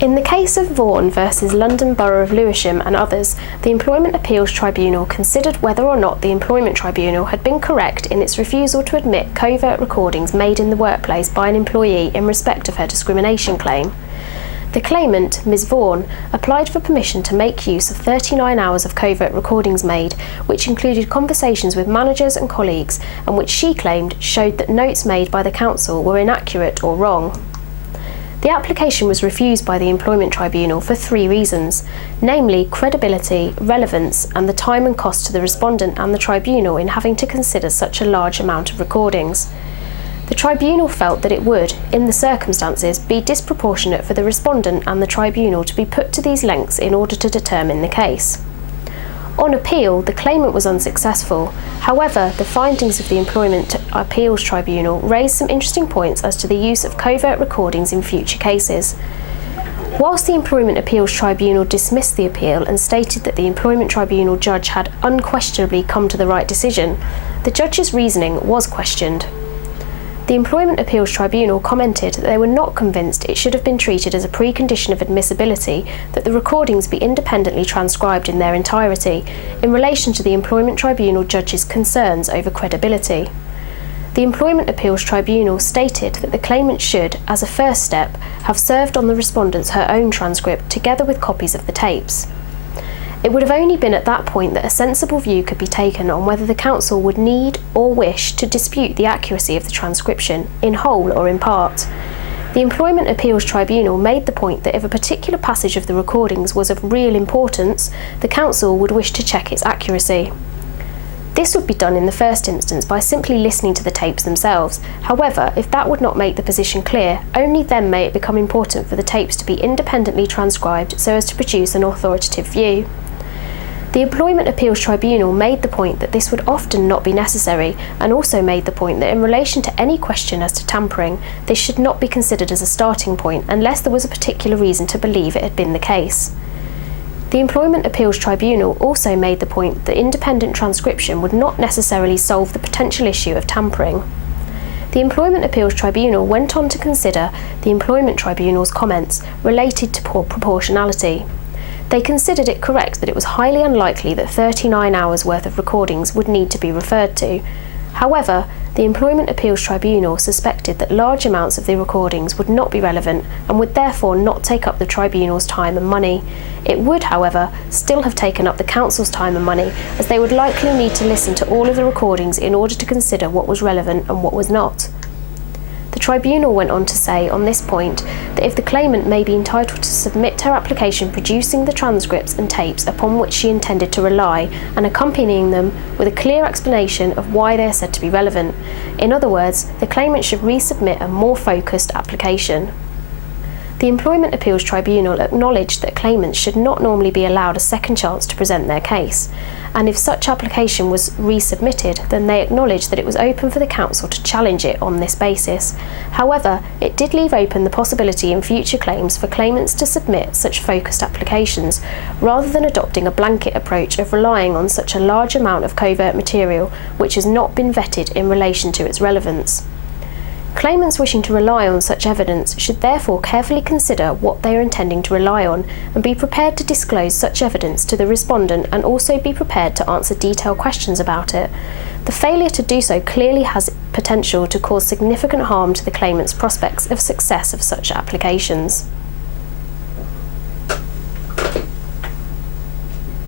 In the case of Vaughan versus London Borough of Lewisham and others, the Employment Appeals Tribunal considered whether or not the Employment Tribunal had been correct in its refusal to admit covert recordings made in the workplace by an employee in respect of her discrimination claim. The claimant, Ms Vaughan, applied for permission to make use of 39 hours of covert recordings made, which included conversations with managers and colleagues, and which she claimed showed that notes made by the council were inaccurate or wrong. The application was refused by the Employment Tribunal for 3 reasons, namely credibility, relevance, and the time and cost to the respondent and the tribunal in having to consider such a large amount of recordings. The tribunal felt that it would, in the circumstances, be disproportionate for the respondent and the tribunal to be put to these lengths in order to determine the case. On appeal, the claimant was unsuccessful. However, the findings of the Employment Appeals Tribunal raised some interesting points as to the use of covert recordings in future cases. Whilst the Employment Appeals Tribunal dismissed the appeal and stated that the Employment Tribunal judge had unquestionably come to the right decision, the judge's reasoning was questioned. The Employment Appeals Tribunal commented that they were not convinced it should have been treated as a precondition of admissibility that the recordings be independently transcribed in their entirety, in relation to the Employment Tribunal judge's concerns over credibility. The Employment Appeals Tribunal stated that the claimant should, as a first step, have served on the respondents her own transcript together with copies of the tapes. It would have only been at that point that a sensible view could be taken on whether the council would need or wish to dispute the accuracy of the transcription, in whole or in part. The Employment Appeals Tribunal made the point that if a particular passage of the recordings was of real importance, the council would wish to check its accuracy. This would be done in the first instance by simply listening to the tapes themselves. However, if that would not make the position clear, only then may it become important for the tapes to be independently transcribed so as to produce an authoritative view. The Employment Appeals Tribunal made the point that this would often not be necessary, and also made the point that in relation to any question as to tampering, this should not be considered as a starting point unless there was a particular reason to believe it had been the case. The Employment Appeals Tribunal also made the point that independent transcription would not necessarily solve the potential issue of tampering. The Employment Appeals Tribunal went on to consider the Employment Tribunal's comments related to proportionality. They considered it correct that it was highly unlikely that 39 hours worth of recordings would need to be referred to. However, the Employment Appeals Tribunal suspected that large amounts of the recordings would not be relevant and would therefore not take up the tribunal's time and money. It would, however, still have taken up the council's time and money, as they would likely need to listen to all of the recordings in order to consider what was relevant and what was not. The tribunal went on to say on this point that if the claimant may be entitled to submit her application producing the transcripts and tapes upon which she intended to rely and accompanying them with a clear explanation of why they are said to be relevant. In other words, the claimant should resubmit a more focused application. The Employment Appeals Tribunal acknowledged that claimants should not normally be allowed a second chance to present their case, and if such application was resubmitted, then they acknowledged that it was open for the council to challenge it on this basis. However, it did leave open the possibility in future claims for claimants to submit such focused applications, rather than adopting a blanket approach of relying on such a large amount of covert material which has not been vetted in relation to its relevance. Claimants wishing to rely on such evidence should therefore carefully consider what they are intending to rely on and be prepared to disclose such evidence to the respondent, and also be prepared to answer detailed questions about it. The failure to do so clearly has potential to cause significant harm to the claimant's prospects of success of such applications.